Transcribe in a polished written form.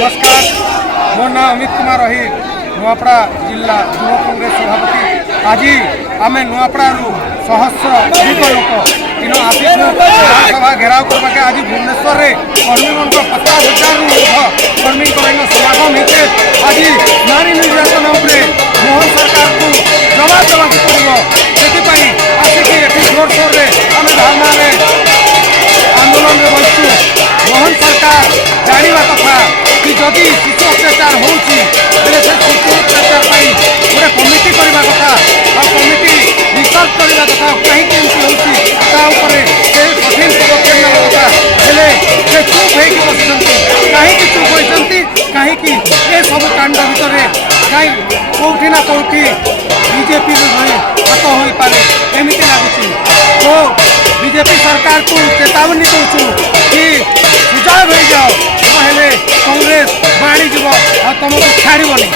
नमस्कार मो ना अमित कुमार अहिर नुआपड़ा जिला युवा कांग्रेस सभापति। आज आम नुआपड़ा सहस्र अधिक लोक इन आसू विधानसभा घेराव करवाके आज भुवनेश्वर में कर्मी मान 50,000 ऊर्ध कर्मी समागम होते आज नारी निर्यातन मोहन सरकार को जवाब देवाक पड़ो से आसिक जोर सोर आम धारणा आंदोलन में बसु। मोहन सरकार जाना कथा कि जदि शिशु अत्याचार होती शिशु अत्याचार गोटे कमिटी करने कथा कमिटी रिसर्च करने कथा कहीं कठिन पदक्षेप ना कथा हेले से चुप हो कहीं चुप होती कहीं ये सब कांड भितर कहीं कौटी ना कौटी बीजेपी हाथ हो पारे एमती लगुच। तो बीजेपी सरकार को चेतावनी दूँ कि सुजाग हो जाओ नहेले कांग्रेस बाणी जीव और तुमको छाड़बनी।